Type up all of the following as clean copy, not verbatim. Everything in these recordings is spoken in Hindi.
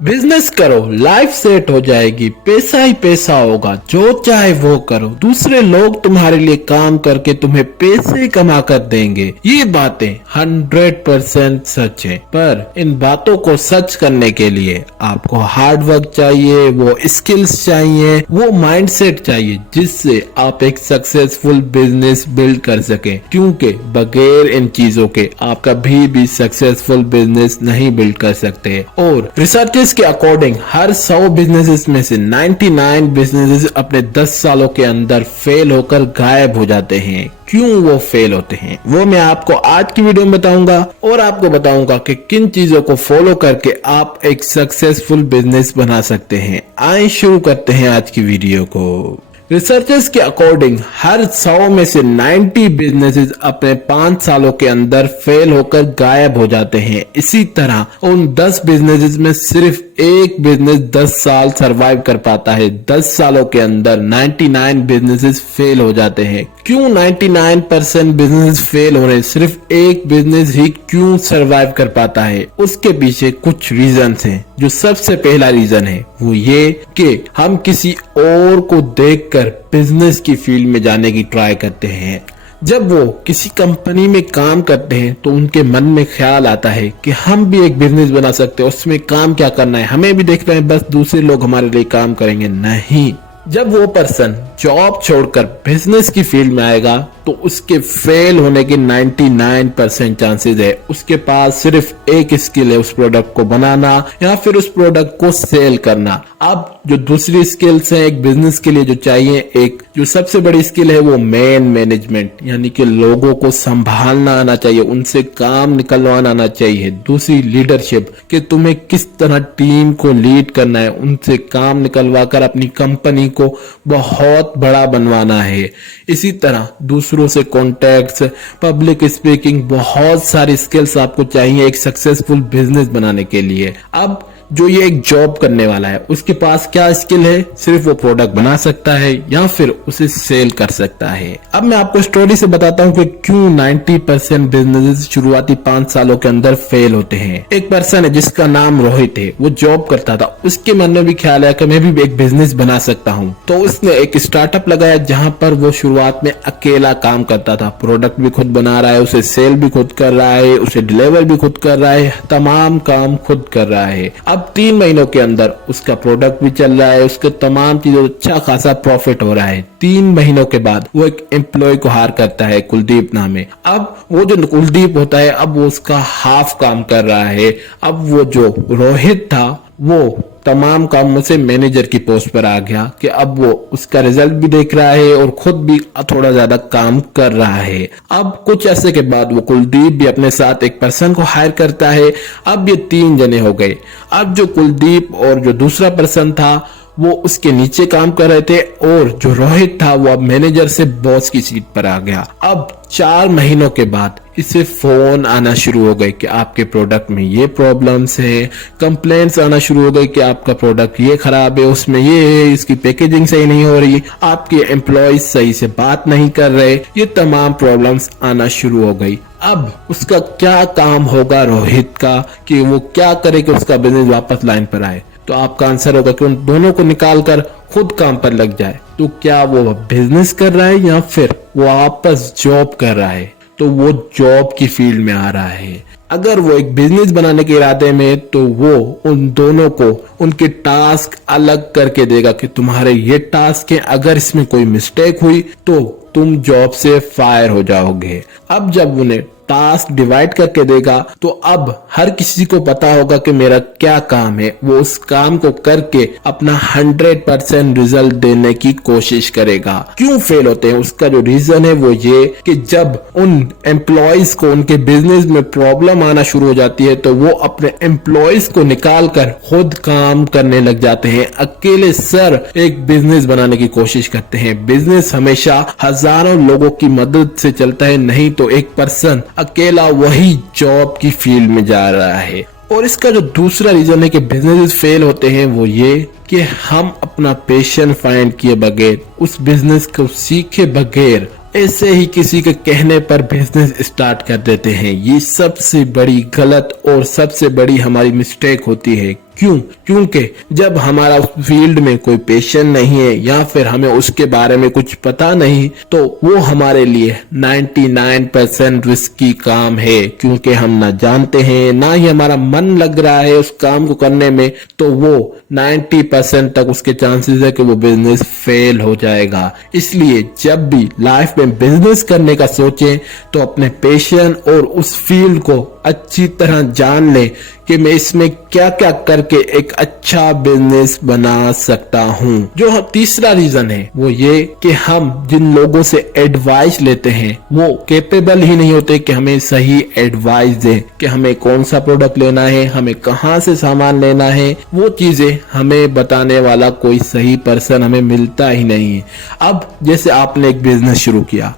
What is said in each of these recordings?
बिजनेस करो, लाइफ सेट हो जाएगी, पैसा ही पैसा होगा, जो चाहे वो करो, दूसरे लोग तुम्हारे लिए काम करके तुम्हें पैसे कमा कर देंगे। ये बातें 100% सच है, पर इन बातों को सच करने के लिए आपको हार्ड वर्क चाहिए, वो स्किल्स चाहिए, वो माइंडसेट चाहिए जिससे आप एक सक्सेसफुल बिजनेस बिल्ड कर सके, क्योंकि बगैर इन चीजों के आप कभी भी सक्सेसफुल बिजनेस नहीं बिल्ड कर सकते। और रिसर्चेस के अकॉर्डिंग हर 100 बिजनेसेस में से 99 बिजनेसेस अपने 10 सालों के अंदर फेल होकर गायब हो जाते हैं। क्यों वो फेल होते हैं वो मैं आपको आज की वीडियो में बताऊंगा, और आपको बताऊंगा कि किन चीजों को फॉलो करके आप एक सक्सेसफुल बिजनेस बना सकते हैं। आइए शुरू करते हैं आज की वीडियो को। रिसर्चर्स के अकॉर्डिंग हर 100 में से 90 बिजनेसेस अपने 5 सालों के अंदर फेल होकर गायब हो जाते हैं। इसी तरह उन 10 बिजनेसेस में सिर्फ एक बिजनेस 10 साल सरवाइव कर पाता है। 10 सालों के अंदर 99 बिजनेसेस फेल हो जाते हैं। क्यों 99% बिजनेस फेल हो रहे, सिर्फ एक बिजनेस ही क्यों सरवाइव कर पाता है? उसके पीछे कुछ रीजंस हैं। जो सबसे पहला रीजन है वो ये कि हम किसी और को देखकर बिजनेस की फील्ड में जाने की ट्राई करते हैं। जब वो किसी कंपनी में काम करते हैं तो उनके मन में ख्याल आता है कि हम भी एक बिजनेस बना सकते हैं, उसमें काम क्या करना है, हमें भी देखना है, बस दूसरे लोग हमारे लिए काम करेंगे। नहीं, जब वो पर्सन जॉब छोड़कर बिजनेस की फील्ड में आएगा तो उसके फेल होने के 99% चांसेस है। उसके पास सिर्फ एक स्किल है, उस प्रोडक्ट को बनाना या फिर उस प्रोडक्ट को सेल करना। अब जो दूसरी स्किल्स है एक बिजनेस के लिए जो चाहिए, एक जो सबसे बड़ी स्किल है वो मैनेजमेंट, यानी कि लोगों को संभालना आना चाहिए, उनसे काम निकलवाना आना चाहिए। दूसरी लीडरशिप, कि तुम्हें किस तरह टीम को लीड करना है, उनसे काम निकलवा कर अपनी कंपनी को बहुत बड़ा बनवाना है। इसी तरह दूसरों से कॉन्टैक्ट्स, पब्लिक स्पीकिंग, बहुत सारी स्किल्स आपको चाहिए एक सक्सेसफुल बिजनेस बनाने के लिए। अब जो ये एक जॉब करने वाला है उसके पास क्या स्किल है? सिर्फ वो प्रोडक्ट बना सकता है या फिर उसे सेल कर सकता है। अब मैं आपको स्टोरी से बताता हूँ कि क्यों 90% बिजनेस शुरुआती 5 सालों के अंदर फेल होते हैं। एक पर्सन है जिसका नाम रोहित है, वो जॉब करता था, उसके मन में भी ख्याल आया कि मैं भी एक बिजनेस बना सकता हूँ। तो उसने एक स्टार्टअप लगाया जहाँ पर वो शुरुआत में अकेला काम करता था। प्रोडक्ट भी खुद बना रहा है, उसे सेल भी खुद कर रहा है, उसे डिलीवर भी खुद कर रहा है, तमाम काम खुद कर रहा है। अब 3 महीनों के अंदर उसका प्रोडक्ट भी चल रहा है, उसके तमाम चीजों अच्छा खासा प्रॉफिट हो रहा है। 3 महीनों के बाद वो एक एम्प्लॉय को हायर करता है, कुलदीप नाम है। अब वो जो कुलदीप होता है, अब वो उसका हाफ काम कर रहा है। अब वो जो रोहित था वो तमाम कामों से मैनेजर की पोस्ट पर आ गया कि अब वो उसका रिजल्ट भी देख रहा है और खुद भी थोड़ा ज्यादा काम कर रहा है। अब कुछ ऐसे के बाद वो कुलदीप भी अपने साथ एक पर्सन को हायर करता है। अब ये 3 जने हो गए। अब जो कुलदीप और जो दूसरा पर्सन था वो उसके नीचे काम कर रहे थे, और जो रोहित था वो अब मैनेजर से बॉस की सीट पर आ गया। अब 4 महीनों के बाद इसे फोन आना शुरू हो गए कि आपके प्रोडक्ट में ये प्रॉब्लम्स है, कंप्लेंट्स आना शुरू हो गए कि आपका प्रोडक्ट ये खराब है, उसमें ये है, इसकी पैकेजिंग सही नहीं हो रही, आपके एम्प्लॉयज सही से बात नहीं कर रहे, ये तमाम प्रॉब्लम्स आना शुरू हो गई। अब उसका क्या काम होगा रोहित का कि वो क्या करे कि उसका बिजनेस वापस लाइन पर आए? तो आपका आंसर होगा कि उन दोनों को निकाल कर खुद काम पर लग जाए। तो क्या वो बिजनेस कर रहा है या फिर वो वापस जॉब कर रहा है? तो वो जॉब की फील्ड में आ रहा है। अगर वो एक बिजनेस बनाने के इरादे में, तो वो उन दोनों को उनके टास्क अलग करके देगा कि तुम्हारे ये टास्क है, अगर इसमें कोई मिस्टेक हुई तो तुम जॉब से फायर हो जाओगे। अब जब उन्हें टास्क डिवाइड करके देगा तो अब हर किसी को पता होगा कि मेरा क्या काम है। वो उस काम को करके अपना 100% रिजल्ट देने की कोशिश करेगा। क्यों फेल होते हैं उसका जो रीजन है वो ये कि जब उन एम्प्लॉयज को उनके बिजनेस में प्रॉब्लम आना शुरू हो जाती है तो वो अपने एम्प्लॉयज को निकाल कर खुद काम करने लग जाते हैं। अकेले सर एक बिजनेस बनाने की कोशिश करते हैं। बिजनेस हमेशा हजारों लोगों की मदद से चलता है, नहीं तो एक पर्सन अकेला वही जॉब की फील्ड में जा रहा है। और इसका जो दूसरा रीजन है कि बिजनेस फेल होते हैं वो ये कि हम अपना पैशन फाइंड किए बगैर, उस बिजनेस को सीखे बगैर ऐसे ही किसी के कहने पर बिजनेस स्टार्ट कर देते हैं। ये सबसे बड़ी गलत और सबसे बड़ी हमारी मिस्टेक होती है। क्यों? क्योंकि जब हमारा उस फील्ड में कोई पैशन नहीं है या फिर हमें उसके बारे में कुछ पता नहीं, तो वो हमारे लिए 99% रिस्की काम है, क्योंकि हम ना जानते हैं ना ही हमारा मन लग रहा है उस काम को करने में, तो वो 90% तक उसके चांसेस है कि वो बिजनेस फेल हो जाएगा। इसलिए जब भी लाइफ में बिजनेस करने का सोचें तो अपने पैशन और उस फील्ड को अच्छी तरह जान लें कि मैं इसमें क्या क्या करके एक अच्छा बिजनेस बना सकता हूँ। जो तीसरा रीजन है वो ये कि हम जिन लोगों से एडवाइस लेते हैं वो कैपेबल ही नहीं होते कि हमें सही एडवाइस दें कि हमें कौन सा प्रोडक्ट लेना है, हमें कहाँ से सामान लेना है। वो चीजें हमें बताने वाला कोई सही पर्सन हमें मिलता ही नहीं है। अब जैसे आपने एक बिजनेस शुरू किया,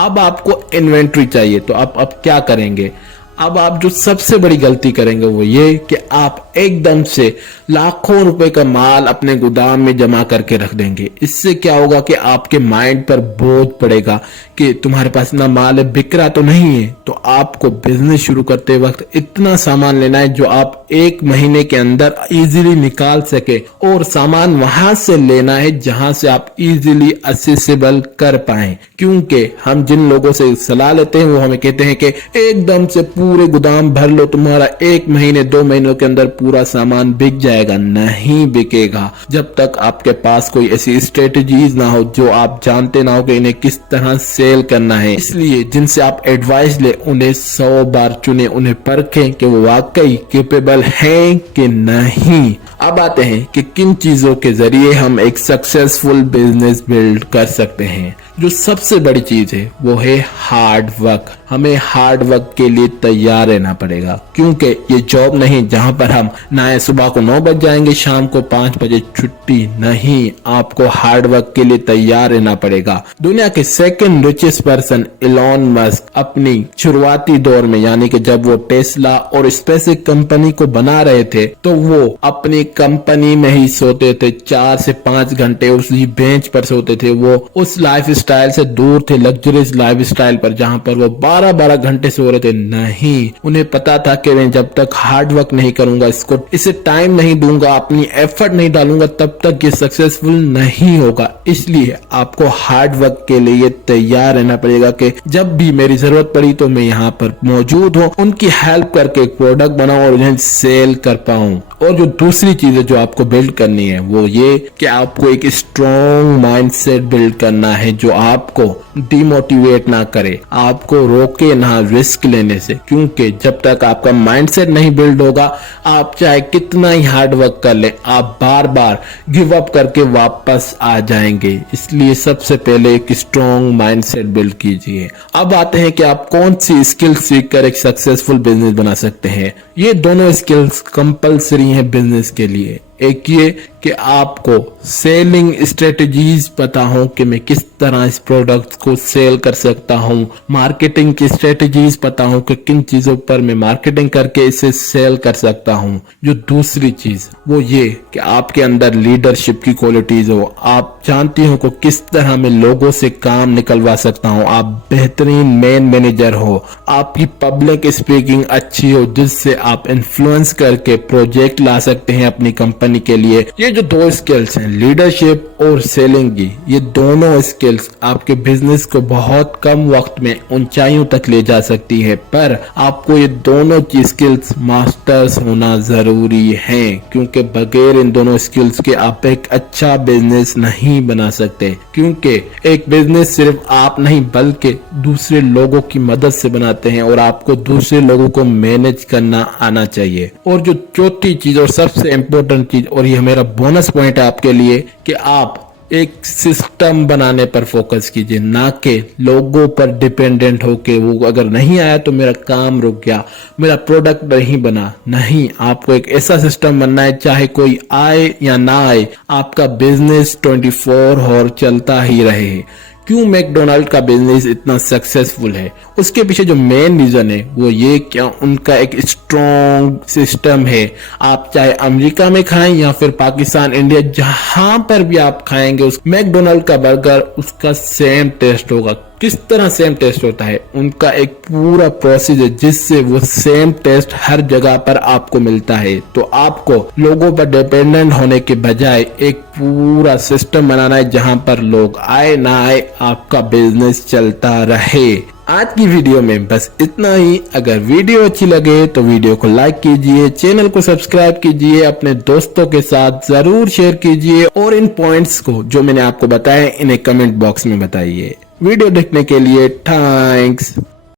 अब आपको इन्वेंट्री चाहिए, तो आप अब क्या करेंगे? अब आप जो सबसे बड़ी गलती करेंगे वो ये कि आप एकदम से लाखों रुपए का माल अपने गोदाम में जमा करके रख देंगे। इससे क्या होगा कि आपके माइंड पर बोझ पड़ेगा कि तुम्हारे पास इतना माल है, बिक रहा तो नहीं है। तो आपको बिजनेस शुरू करते वक्त इतना सामान लेना है जो आप 1 महीने के अंदर इजीली निकाल सके, और सामान वहां से लेना है जहां से आप इजीली असेसेबल कर पाए। क्योंकि हम जिन लोगों से सलाह लेते हैं वो हमें कहते हैं कि एकदम से पूरे गोदाम भर लो, तुम्हारा 1 महीने 2 महीनों के अंदर पूरा सामान बिक जाएगा। नहीं बिकेगा जब तक आपके पास कोई ऐसी स्ट्रेटजीज ना हो, जो आप जानते ना हो कि इन्हें किस तरह सेल करना है। इसलिए जिनसे आप एडवाइस ले उन्हें 100 बार चुने, उन्हें परखें कि वो वाकई कैपेबल हैं कि नहीं। अब आते हैं कि किन चीजों के जरिए हम एक सक्सेसफुल बिजनेस बिल्ड कर सकते हैं। जो सबसे बड़ी चीज है वो है हार्ड वर्क। हमें हार्ड वर्क के लिए तैयार रहना पड़ेगा, क्योंकि ये जॉब नहीं जहां पर हम ना सुबह को 9 बज जाएंगे, शाम को 5 बजे छुट्टी। नहीं, आपको हार्ड वर्क के लिए तैयार रहना पड़ेगा। दुनिया के second richest person Elon Musk अपनी शुरुआती दौर में, यानी कि जब वो टेस्ला और स्पेसएक्स कंपनी को बना रहे थे, तो वो अपनी कंपनी में ही सोते थे। 4 से 5 घंटे उसी बेंच पर सोते थे। वो उस लाइफ स्टाइल से दूर थे, लग्जरियस लाइफ स्टाइल पर, जहां पर वो 12-12 घंटे सो रहे थे। नहीं, उन्हें पता था कि मैं जब तक हार्ड वर्क नहीं करूंगा, इसे टाइम नहीं दूंगा, अपनी एफर्ट नहीं डालूंगा, तब तक ये सक्सेसफुल नहीं होगा। इसलिए आपको हार्ड वर्क के लिए तैयार रहना पड़ेगा कि जब भी मेरी जरूरत पड़ी तो मैं यहाँ पर मौजूद हूँ, उनकी हेल्प करके एक प्रोडक्ट बनाऊं और उन्हें सेल कर पाऊं। और जो दूसरी चीज है जो आपको बिल्ड करनी है वो ये कि आपको एक स्ट्रॉन्ग माइंडसेट बिल्ड करना है, जो आपको डिमोटिवेट ना करे, आपको रोके ना रिस्क लेने से। क्योंकि जब तक आपका माइंडसेट नहीं बिल्ड होगा, आप चाहे कितना ही हार्ड वर्क कर ले, आप बार बार गिव अप करके वापस आ जाएंगे। इसलिए सबसे पहले एक स्ट्रॉन्ग माइंडसेट बिल्ड कीजिए। अब आते हैं कि आप कौन सी स्किल सीखकर एक सक्सेसफुल बिजनेस बना सकते हैं। ये दोनों स्किल्स कंपलसरी हैं बिजनेस के लिए। एक ये कि आपको सेलिंग स्ट्रेटजीज पता हो कि मैं किस तरह इस प्रोडक्ट को सेल कर सकता हूँ, मार्केटिंग की स्ट्रेटजीज पता हो कि किन चीजों पर मैं मार्केटिंग करके इसे सेल कर सकता हूँ। जो दूसरी चीज वो ये कि आपके अंदर लीडरशिप की क्वालिटीज हो, आप जानती हो को किस तरह मैं लोगों से काम निकलवा सकता हूँ, आप बेहतरीन मैन मैनेजर हो, आपकी पब्लिक स्पीकिंग अच्छी हो जिससे आप इन्फ्लुएंस करके प्रोजेक्ट ला सकते हैं अपनी कंपनी के लिए। ये जो 2 स्किल्स हैं, लीडरशिप और सेलिंग की, ये दोनों स्किल्स आपके बिजनेस को बहुत कम वक्त में ऊंचाइयों तक ले जा सकती है। पर आपको ये दोनों की स्किल्स मास्टर्स होना जरूरी है, क्योंकि बगैर इन दोनों स्किल्स के आप एक अच्छा बिजनेस नहीं बना सकते। क्योंकि एक बिजनेस सिर्फ आप नहीं बल्कि दूसरे लोगों की मदद से बनाते हैं, और आपको दूसरे लोगों को मैनेज करना आना चाहिए। और जो चौथी चीज और सबसे इम्पोर्टेंट चीज, और ये मेरा बोनस पॉइंट है आपके लिए, कि आप एक सिस्टम बनाने पर फोकस कीजिए, ना कि लोगों पर डिपेंडेंट हो के वो अगर नहीं आया तो मेरा काम रुक गया, मेरा प्रोडक्ट नहीं बना। नहीं, आपको एक ऐसा सिस्टम बनना है, चाहे कोई आए या ना आए, आपका बिजनेस 24 आवर चलता ही रहे। क्यों मैकडोनाल्ड का बिजनेस इतना सक्सेसफुल है, उसके पीछे जो मेन रीजन है वो ये क्या उनका एक स्ट्रॉन्ग सिस्टम है। आप चाहे अमेरिका में खाएं या फिर पाकिस्तान, इंडिया, जहां पर भी आप खाएंगे उस मैकडोनाल्ड का बर्गर उसका सेम टेस्ट होगा। किस तरह सेम टेस्ट होता है, उनका एक पूरा प्रोसेस है जिससे वो सेम टेस्ट हर जगह पर आपको मिलता है। तो आपको लोगों पर डिपेंडेंट होने के बजाय एक पूरा सिस्टम बनाना है जहां पर लोग आए ना आए आपका बिजनेस चलता रहे। आज की वीडियो में बस इतना ही। अगर वीडियो अच्छी लगे तो वीडियो को लाइक कीजिए, चैनल को सब्सक्राइब कीजिए, अपने दोस्तों के साथ जरूर शेयर कीजिए और इन पॉइंट्स को जो मैंने आपको बताया इन्हें कमेंट बॉक्स में बताइए। वीडियो देखने के लिए थैंक्स।